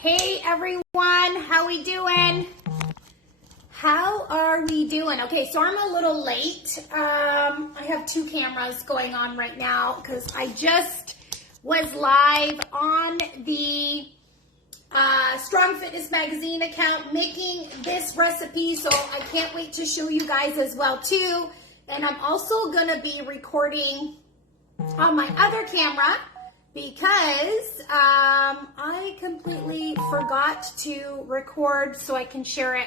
Hey everyone, how we doing? How are we doing? Okay, so I'm a little late. I have two cameras going on right now because I just was live on the Strong Fitness Magazine account making this recipe, so I can't wait to show you guys as well too. And I'm also gonna be recording on my other camera because I completely forgot to record so I can share it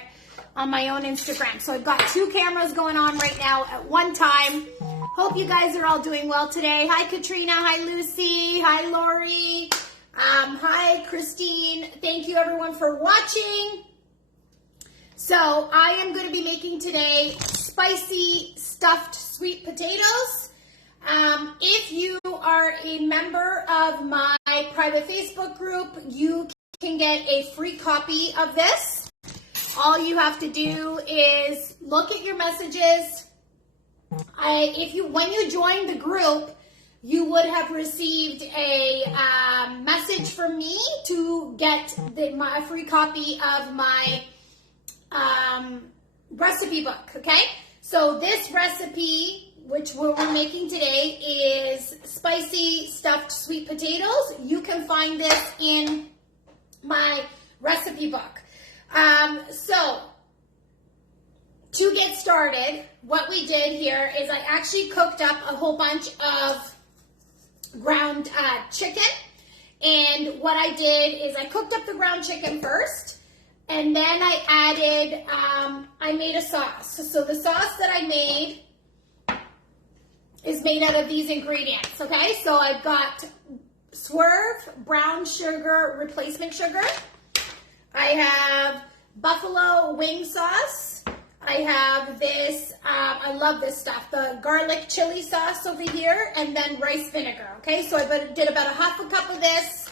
on my own Instagram. So I've got two cameras going on right now at one time. Hope you guys are all doing well today. Hi Katrina, hi Lucy, hi Lori, hi Christine. Thank you everyone for watching. So I am going to be making today spicy stuffed sweet potatoes. If you are a member of my private Facebook group, you can get a free copy of this. All you have to do is look at your messages. When you joined the group, you would have received a message from me to get my free copy of my recipe book, okay? So this recipe, which we're making today, is spicy stuffed sweet potatoes. You can find this in my recipe book. So to get started, what we did here is I actually cooked up a whole bunch of ground chicken. And what I did is I cooked up the ground chicken first, and then I added, I made a sauce. So the sauce that I made is made out of these ingredients, okay? So I've got Swerve brown sugar replacement sugar. I have buffalo wing sauce. I have this, I love this stuff, the garlic chili sauce over here, and then rice vinegar, okay? So I did about a half a cup of this,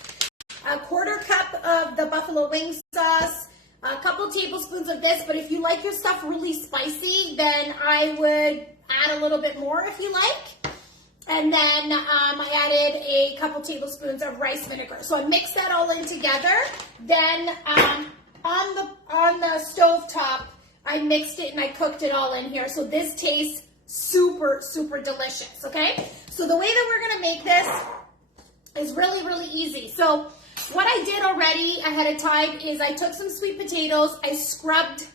a quarter cup of the buffalo wing sauce, a couple tablespoons of this, but if you like your stuff really spicy, then I would add a little bit more if you like. And then I added a couple tablespoons of rice vinegar. So I mixed that all in together. Then on the stove top, I mixed it and I cooked it all in here. So this tastes super, super delicious, okay? So the way that we're gonna make this is really, really easy. So what I did already ahead of time is I took some sweet potatoes, I scrubbed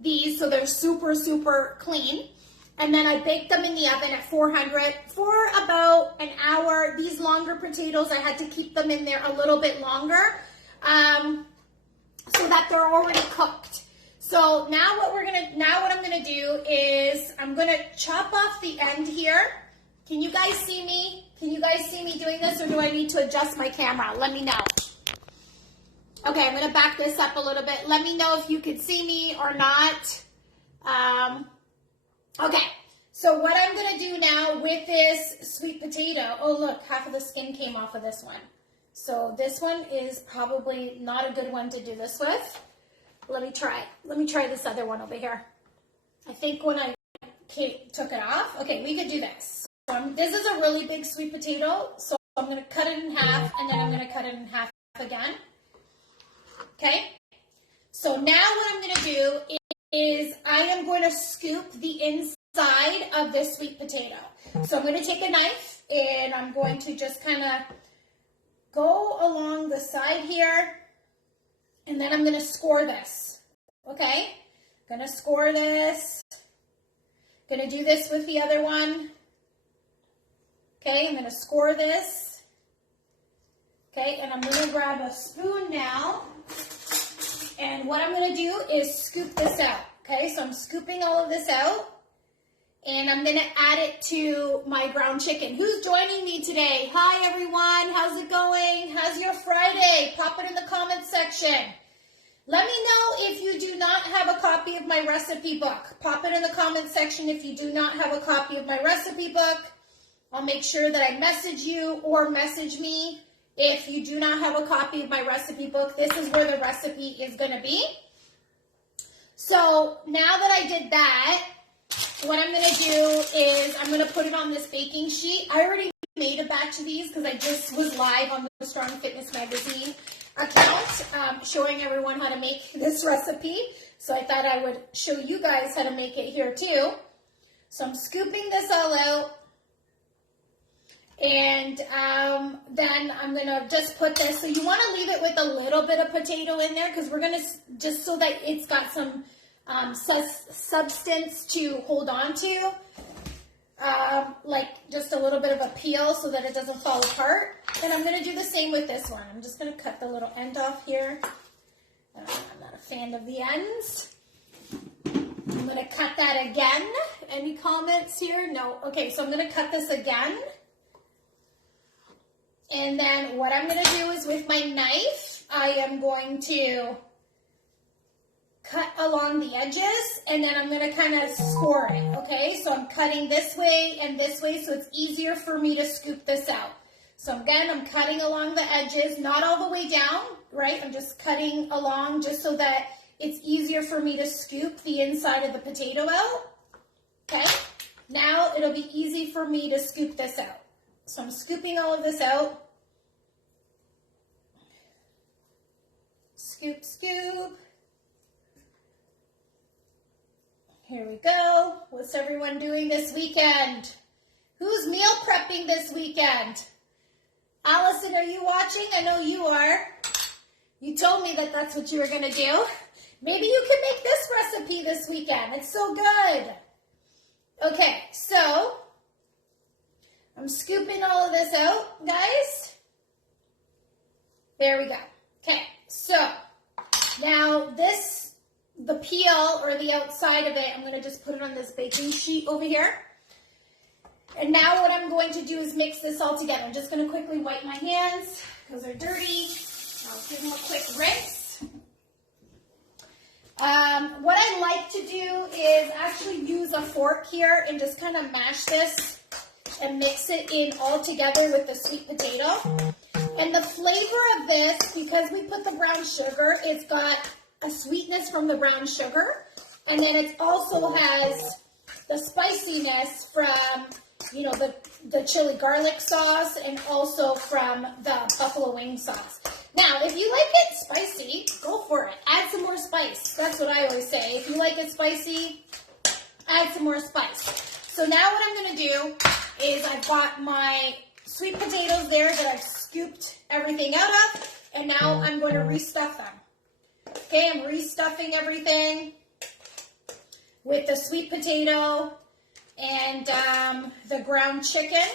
these so they're super, super clean. And then I baked them in the oven at 400 for about an hour. These longer potatoes, I had to keep them in there a little bit longer so that they're already cooked. So now what I'm gonna do is I'm gonna chop off the end here. Can you guys see me? Can you guys see me doing this, or do I need to adjust my camera? Let me know. Okay, I'm gonna back this up a little bit. Let me know if you can see me or not. Okay, so what I'm gonna do now with this sweet potato, oh look, half of the skin came off of this one. So this one is probably not a good one to do this with. Let me try this other one over here. I think when I took it off, okay, we could do this. So this is a really big sweet potato, so I'm gonna cut it in half, and then I'm gonna cut it in half again. Okay, so now what I'm gonna do is I am going to scoop the inside of this sweet potato. So I'm going to take a knife and I'm going to just kind of go along the side here, and then I'm going to score this. Okay, going to score this. Going to do this with the other one. Okay, I'm going to score this. Okay, and I'm going to grab a spoon now. And what I'm going to do is scoop this out, okay? So I'm scooping all of this out, and I'm going to add it to my ground chicken. Who's joining me today? Hi, everyone. How's it going? How's your Friday? Pop it in the comments section. Let me know if you do not have a copy of my recipe book. Pop it in the comments section if you do not have a copy of my recipe book. I'll make sure that I message you or message me. If you do not have a copy of my recipe book, this is where the recipe is going to be. So now that I did that, what I'm going to do is I'm going to put it on this baking sheet. I already made a batch of these because I just was live on the Strong Fitness Magazine account showing everyone how to make this recipe. So I thought I would show you guys how to make it here too. So I'm scooping this all out. And then I'm going to just put this. So you want to leave it with a little bit of potato in there because we're going to, just so that it's got some substance to hold on to. Like just a little bit of a peel so that it doesn't fall apart. And I'm going to do the same with this one. I'm just going to cut the little end off here. I'm not a fan of the ends. I'm going to cut that again. Any comments here? No. Okay, so I'm going to cut this again. And then what I'm going to do is with my knife, I am going to cut along the edges, and then I'm going to kind of score it, okay? So I'm cutting this way and this way, so it's easier for me to scoop this out. So again, I'm cutting along the edges, not all the way down, right? I'm just cutting along just so that it's easier for me to scoop the inside of the potato out, okay? Now it'll be easy for me to scoop this out. So I'm scooping all of this out. Scoop, scoop. Here we go. What's everyone doing this weekend? Who's meal prepping this weekend? Allison, are you watching? I know you are. You told me that that's what you were going to do. Maybe you can make this recipe this weekend. It's so good. Okay, so I'm scooping all of this out, guys. There we go. Okay, so now this, the peel or the outside of it, I'm going to just put it on this baking sheet over here. And now what I'm going to do is mix this all together. I'm just going to quickly wipe my hands because they're dirty. I'll give them a quick rinse. What I like to do is actually use a fork here and just kind of mash this and mix it in all together with the sweet potato. And the flavor of this, because we put the brown sugar, it's got a sweetness from the brown sugar. And then it also has the spiciness from, you know, the chili garlic sauce and also from the buffalo wing sauce. Now, if you like it spicy, go for it. Add some more spice. That's what I always say. If you like it spicy, add some more spice. So now what I'm going to do is I've got my sweet potatoes there that I've scooped everything out of, and now I'm going to restuff them. Okay, I'm restuffing everything with the sweet potato and the ground chicken.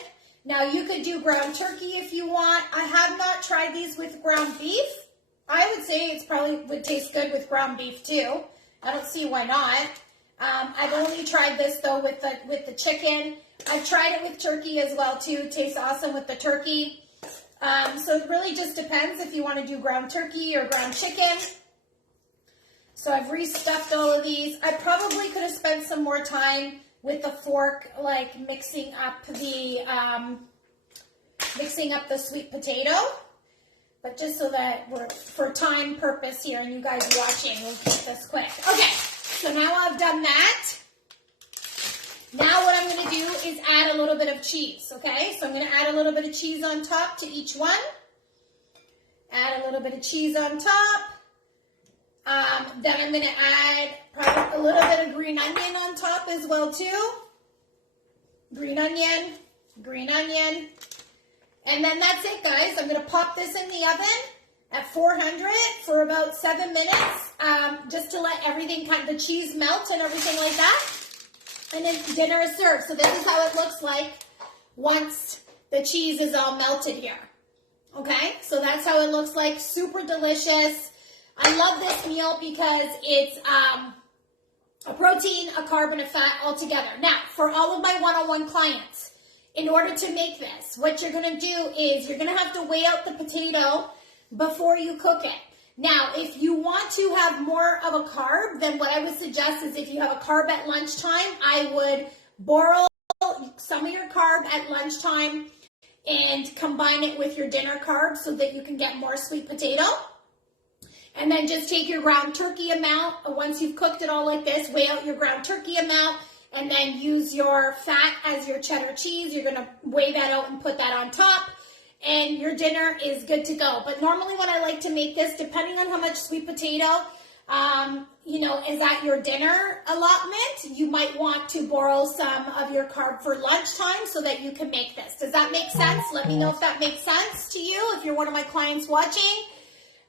Now you could do ground turkey if you want. I have not tried these with ground beef. I would say it's probably would taste good with ground beef too. I don't see why not. I've only tried this though with the chicken. I've tried it with turkey as well too. It tastes awesome with the turkey. So it really just depends if you want to do ground turkey or ground chicken. So I've restuffed all of these. I probably could have spent some more time with the fork, like mixing up the sweet potato. But just so that we're, for time purpose here and you guys watching, we'll keep this quick. Okay, so now I've done that. Now what I'm going to do is add a little bit of cheese, okay? So I'm going to add a little bit of cheese on top to each one. Add a little bit of cheese on top. Then I'm going to add probably a little bit of green onion on top as well too. Green onion, green onion. And then that's it, guys. I'm going to pop this in the oven at 400 for about 7 minutes, just to let everything the cheese melt and everything like that. And then dinner is served. So this is how it looks like once the cheese is all melted here. Okay, so that's how it looks like. Super delicious. I love this meal because it's a protein, a carb, and a fat all together. Now, for all of my one-on-one clients, in order to make this, what you're going to do is you're going to have to weigh out the potato before you cook it. Now, if you want to have more of a carb, then what I would suggest is if you have a carb at lunchtime, I would borrow some of your carb at lunchtime and combine it with your dinner carb so that you can get more sweet potato. And then just take your ground turkey amount. Once you've cooked it all like this, weigh out your ground turkey amount and then use your fat as your cheddar cheese. You're going to weigh that out and put that on top. and your dinner is good to go. But normally when I like to make this, depending on how much sweet potato, is at your dinner allotment, you might want to borrow some of your carb for lunchtime so that you can make this. Does that make sense? Let me know if that makes sense to you, if you're one of my clients watching.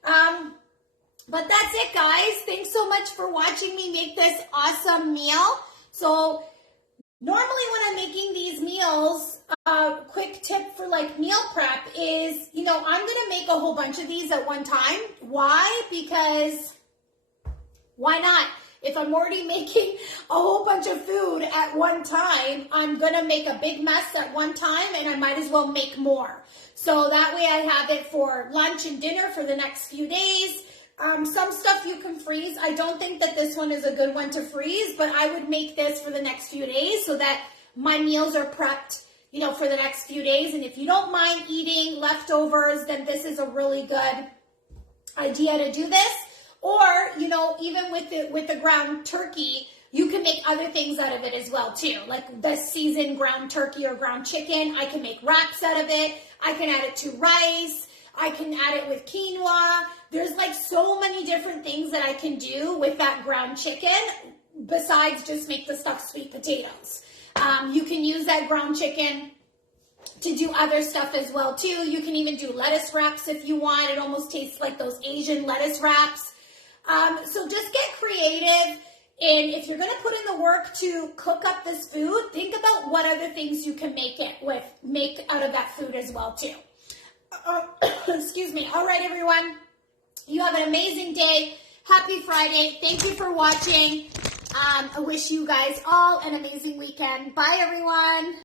But that's it, guys. Thanks so much for watching me make this awesome meal. So normally when I'm making these meals, quick tip for like meal prep is, I'm going to make a whole bunch of these at one time. Why? Because why not? If I'm already making a whole bunch of food at one time, I'm going to make a big mess at one time, and I might as well make more. So that way I have it for lunch and dinner for the next few days. Some stuff you can freeze. I don't think that this one is a good one to freeze, but I would make this for the next few days so that my meals are prepped, for the next few days. And if you don't mind eating leftovers, then this is a really good idea to do this. Or, even with the ground turkey, you can make other things out of it as well too. Like the seasoned ground turkey or ground chicken, I can make wraps out of it. I can add it to rice. I can add it with quinoa. There's like so many different things that I can do with that ground chicken besides just make the stuffed sweet potatoes. You can use that ground chicken to do other stuff as well too. You can even do lettuce wraps if you want. It almost tastes like those Asian lettuce wraps. So just get creative. And if you're going to put in the work to cook up this food, think about what other things you can make out of that food as well too. Excuse me. All right, everyone. You have an amazing day. Happy Friday. Thank you for watching. I wish you guys all an amazing weekend. Bye, everyone.